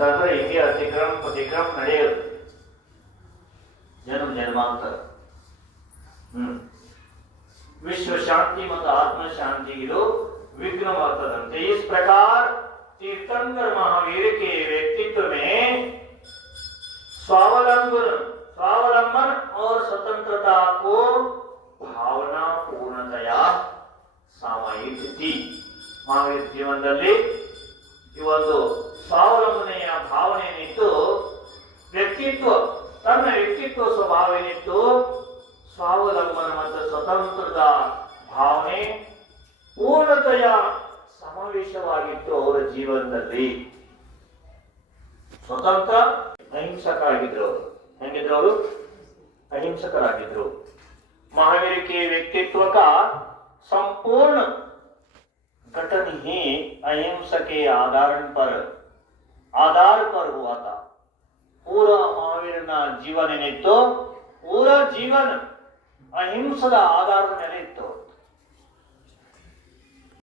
ಅಂತಂದ್ರೆ ಹಿಂಗೆ ಅತಿಕ್ರಮ ಪ್ರತಿಕ್ರಮ ನಡೆಯೋದು ಜನ್ಮ ಜನ್ಮಾಂತರ. विश्व शांति मत आत्म शांति ಇದು विघ्नवार्थದಂತೆ। इस प्रकार तीर्थंकर महावीर के व्यक्तित्व में स्वावलंबन और स्वतंत्रता को भावना पूर्णतया समाहित थी। महावीर ಜೀವನದಲ್ಲಿ ಈ ಒಂದು ಸ್ವಾವಲಂಬನೆಯ ಭಾವನೆ ಏನಿತ್ತು, ವ್ಯಕ್ತಿತ್ವ ತನ್ನ ವ್ಯಕ್ತಿತ್ವ ಸ್ವಭಾವ ಏನಿತ್ತು, ಸ್ವಾವಲಂಬನ ಮತ್ತು ಸ್ವತಂತ್ರದ ಭಾವನೆ ಪೂರ್ಣತೆಯ ಸಮಾವೇಶವಾಗಿತ್ತು ಅವರ ಜೀವನದಲ್ಲಿ. ಸ್ವತಂತ್ರ ಅಹಿಂಸಕರಾಗಿದ್ರು ಅವರು. ಹೆಂಗಿದ್ರು ಅವರು? ಅಹಿಂಸಕರಾಗಿದ್ರು. महावीर के व्यक्तित्व का संपूर्ण गठन ही अहिंसा के आधार पर हुआ था। पूरा महावीर जीवन ಏನಿತ್ತು, पूरा जीवन ಅಹಿಂಸದ ಆಧಾರದ ಮೇಲೆ